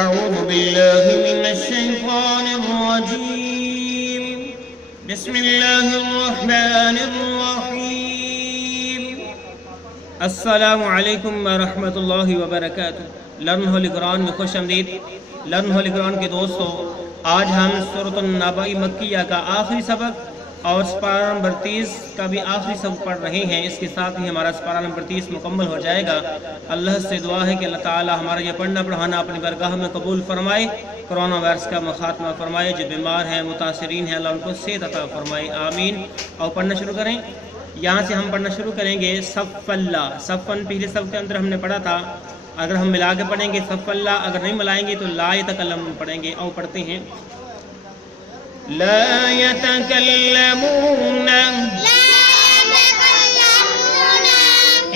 أعوذ بالله من الشيطان الرجيم بسم الله الرحمن الرحيم السلام علیکم ورحمۃ اللہ وبرکاتہ۔ لرن ہولی قرآن میں خوش آمدید۔ لرن ہولی قرآن کے دوستو، آج ہم سورۃ النبأ مکیہ کا آخری سبق اور سپارہ نمبر 30 کا بھی آخری سبق پڑھ رہے ہیں۔ اس کے ساتھ ہی ہمارا سپارہ نمبر 30 مکمل ہو جائے گا۔ اللہ سے دعا ہے کہ اللہ تعالی ہمارا یہ پڑھنا پڑھانا اپنی برگاہ میں قبول فرمائے، کرونا وائرس کا خاتمہ فرمائے، جو بیمار ہیں متاثرین ہیں اللہ ان کو صحت عطا فرمائے، آمین۔ اور پڑھنا شروع کریں۔ یہاں سے ہم پڑھنا شروع کریں گے صف اللہ۔ صفن پہلے سبق کے اندر ہم نے پڑھا تھا، اگر ہم ملا کے پڑھیں گے صف اللہ، اگر نہیں ملائیں گے تو لا یتکلم پڑھیں گے۔ اور پڑھتے ہیں لا يتكلمون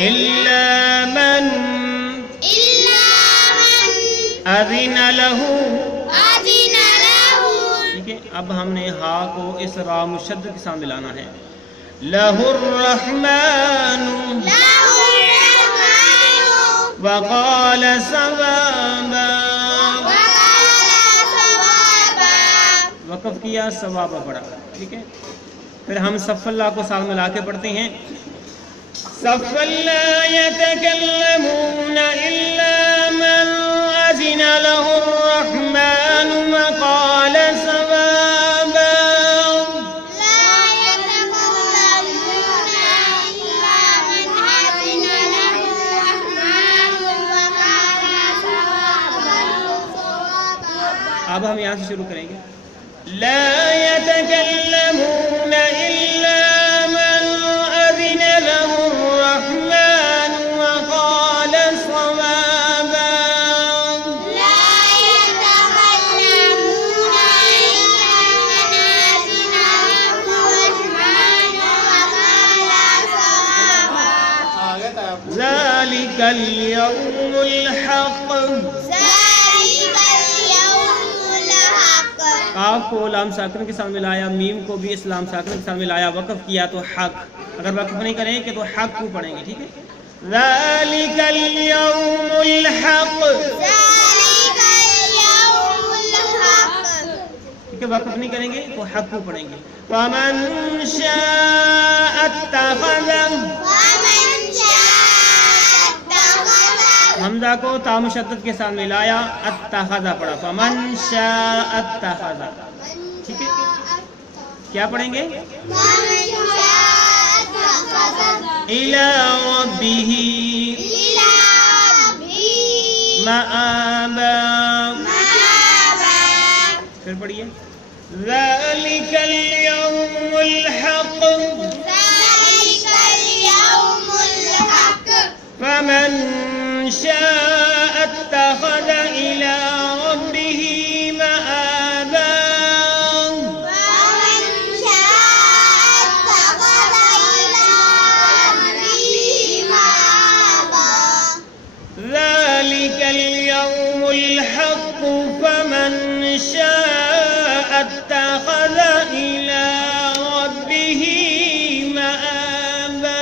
إلا من أذن له۔ ٹھیک ہے، اب ہم نے ہا کو اس را مشدد کے ساتھ ملانا ہے۔ لہ الرحمن وقال ثوابا، وقف کیا ثوابہ پڑھا۔ ٹھیک ہے، پھر ہم صف اللہ کو ساتھ ملا کے پڑھتے ہیں۔ صف لا يتكلمون إلا من أذن له الرحمن وقال ثوابا۔ لا يتكلمون إلا من أذن له الرحمن وقال ثوابا۔ اب ہم یہاں سے شروع کریں گے۔ لا يتكلمون إلا من أذن له الرحمن وقال صوابا۔ لا يتكلمون إلا من أذن له الرحمن وقال صوابا۔ ذلك اليوم الحق، کاف کو لام ساکن کے ساتھ ملایا، میم کو بھی اس لام ساکن کے ساتھ ملایا، وقف کیا تو حق۔ اگر وقف نہیں کریں کہ تو حق کو پڑھیں گے۔ ٹھیک ہے، ذالک اليوم الحق، ٹھیک ہے، وقف نہیں کریں گے تو حق کو پڑھیں گے۔ ومن شاء اتخذ، حمزہ کو تا مشدد کے ساتھ ملایا، اتخذ پڑھا، فمن شاء اتخذ۔ ٹھیک ہے، کیا پڑھیں گے؟ الی ربہ مآبا۔ پھر پڑھیے ذالک اليوم الحق، فمن شاء اتخذ إلى ربه مآبا۔ ومن شاء اتخذ إلى ربه مآبا۔ ذلك اليوم الحق، فمن شاء اتخذ إلى ربه مآبا۔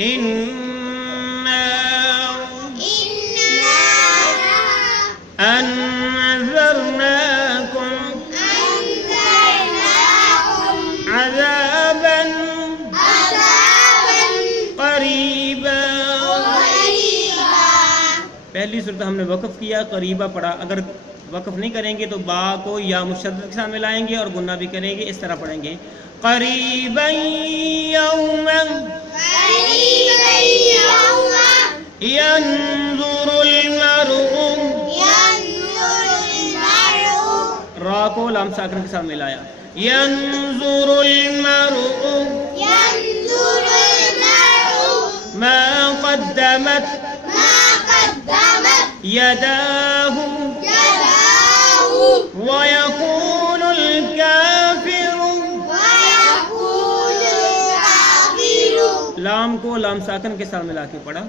إنا أنذرناكم عذابا قریبا۔ پہلی صورت ہم نے وقف کیا، قریبا پڑھا۔ اگر وقف نہیں کریں گے تو با کو یا مشدد کے ساتھ ملائیں گے اور گنہ بھی کریں گے، اس طرح پڑھیں گے قریبا یوما ينظر المرء، را کو لام ساکن کے ساتھ ملایا، ينظر المرء ما قدمت يداه ويقول الكافر، لام کو لام ساکن کے ساتھ ملا کے پڑھا،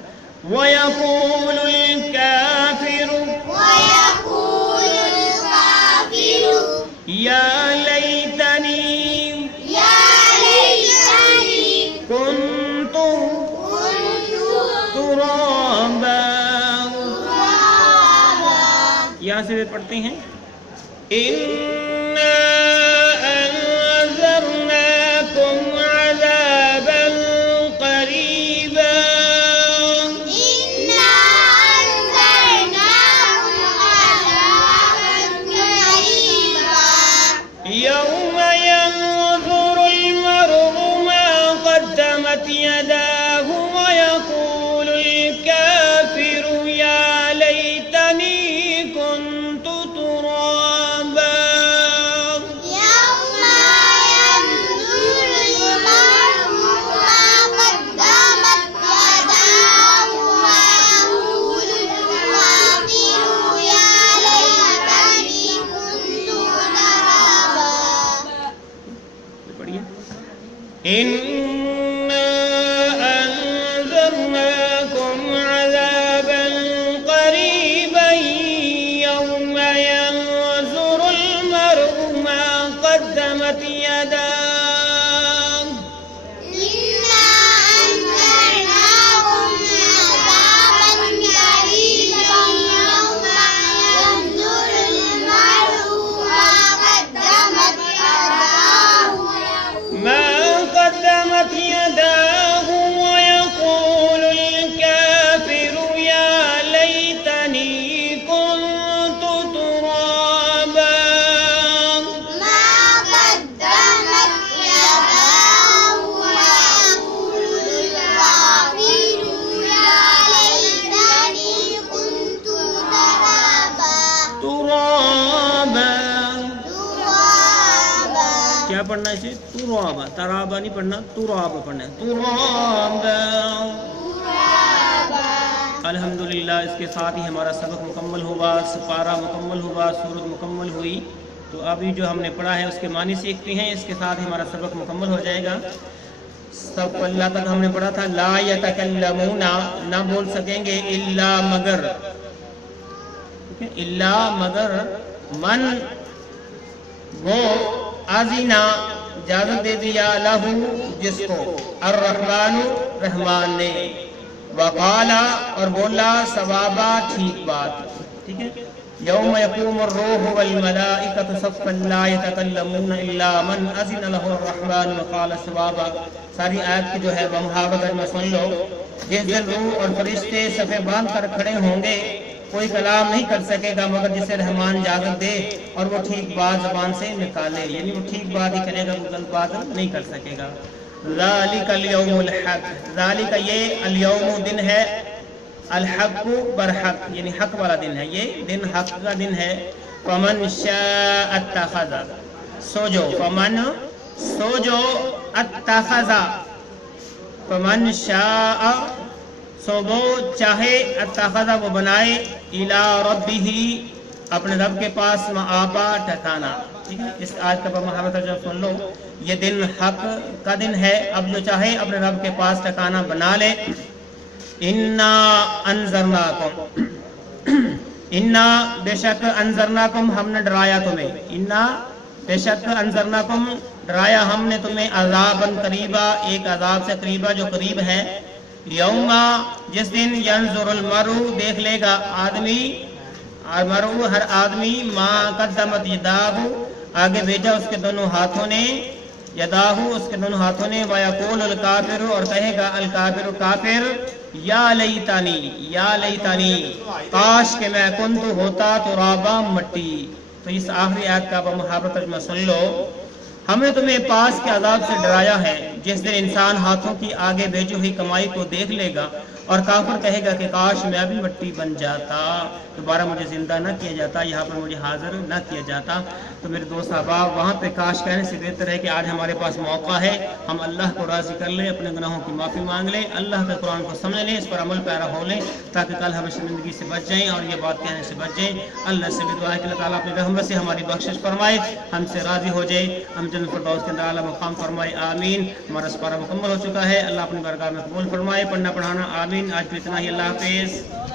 وَيَقُولُ الْكَافِرُ یا لیتنی کنت ترابا. یہاں سے پڑھتے ہیں اِنَّا أَنذَرْنَاكُمْ عَذَابًا قَرِيبًا. يوم ينظر المرء ما قدمت يداه ويقول الكافر يا ليتني كنت ترابا. إِنَّا أَنذَرْنَاكُمْ عَذَابًا قَرِيبًا يَوْمَ يَنظُرُ الْمَرْءُ مَا قَدَّمَتْ يَدَاهُ. ما قدمت يداه ويقول الكافر يا ليتني كنت ترابا. ترابا کیا پڑھنا ہے اسے؟ ترابا. ترابا نہیں پڑھنا، ترابا پڑھنا ہے. ترابا. الحمدللہ اس کے ساتھ ہی ہمارا سبق مکمل ہوا، سپارہ مکمل ہوا، سورت مکمل ہوئی. تو ابھی جو ہم نے پڑھا ہے اس کے معنی سیکھتے ہیں، اس کے ساتھ ہی ہمارا سبق مکمل ہو جائے گا. سب اللہ تک ہم نے پڑھا تھا لا یتکلمون، نہ بول سکیں گے الا مگر. الا مگر من وہ اذنا اجازت دے دیا لہو جس کو الرحمن رحمان نے، وقالا اور بولا ثوابا ٹھیک بات. ٹھیک ہے. یوم یقوم الروح والملائکۃ صفا لا یتکلمون الا من اذن له الرحمن وقال ثوابا. ساری آیت کی جو ہے وہ محاورہ میں سن لو. جس دن روح اور فرشتے صفے باندھ کر کھڑے ہوں گے، کوئی کلام نہیں کر سکے گا مگر جسے رحمان اجازت دے اور وہ ٹھیک بات زبان سے نکالے، یعنی وہ ٹھیک بات ہی کرے گا، وہ غلط بات نہیں کر سکے گا. ذالک الیوم الحق، ذالک یہ الیوم دن ہے، الحق برحق یعنی حق والا دن ہے، یہ دن حق کا دن ہے. فمن شاء اتخذ، سو جو فمن سو جو اتخذ، فمن شاء سو وہ چاہے، اتخذ وہ بنائے، الی ربہ اپنے رب کے پاس، مآبا ٹھکانا. ٹھیک ہے. اس آیت کا محاورہ جب سن لو، یہ دن حق کا دن ہے، اب جو چاہے اپنے رب کے پاس ٹھکانا بنا لے. انا انذرناکم، انا بے شک انذرناکم ہم نے ڈرایا تمہیں، انا بے شک انذرناکم ڈرایا ہم نے تمہیں، عذاباً قریبا ایک عذاب سے قریبا جو قریب ہے. یوما جس دن ینظر المرء دیکھ لے گا آدمی، المرء ہر آدمی، ما قدمت یداہ آگے بھیجا اس کے دونوں ہاتھوں نے، یداہ اس کے دونوں ہاتھوں نے، ویقول الکافر اور کہے گا الکافر کافر، یا لیتانی یا لیتانی کاش کہ میں کنت ہوتا ترابا مٹی. تو اس آخری آیت کا محاورہ ترجمہ سن لو. ہم نے تمہیں پاس کے عذاب سے ڈرایا ہے جس دن انسان ہاتھوں کی آگے بھیجی ہوئی کمائی کو دیکھ لے گا اور کافر کہے گا کہ کاش میں بھی مٹی بن جاتا، دوبارہ مجھے زندہ نہ کیا جاتا، یہاں پر مجھے حاضر نہ کیا جاتا. تو میرے دوست احباب، وہاں پہ کاش کہنے سے بہتر ہے کہ آج ہمارے پاس موقع ہے، ہم اللہ کو راضی کر لیں، اپنے گناہوں کی معافی مانگ لیں، اللہ کے قرآن کو سمجھ لیں، اس پر عمل پیرا ہو لیں، تاکہ کل ہم شرمندگی سے بچ جائیں اور یہ بات کہنے سے بچ جائیں. اللہ سے بھی دعا ہے کہ اللہ تعالیٰ اپنی رحمت سے ہماری بخشش فرمائے، ہم سے راضی ہو جائے، ہم جنت الفردوس کے اندر اعلیٰ مقام فرمائے. آمین. ہمارا سپارہ مکمل ہو چکا ہے، اللہ اپنی بارگاہ میں قبول فرمائے. پڑھنا پڑھانا آمین. آج بھی اتنا ہی. اللہ حافظ.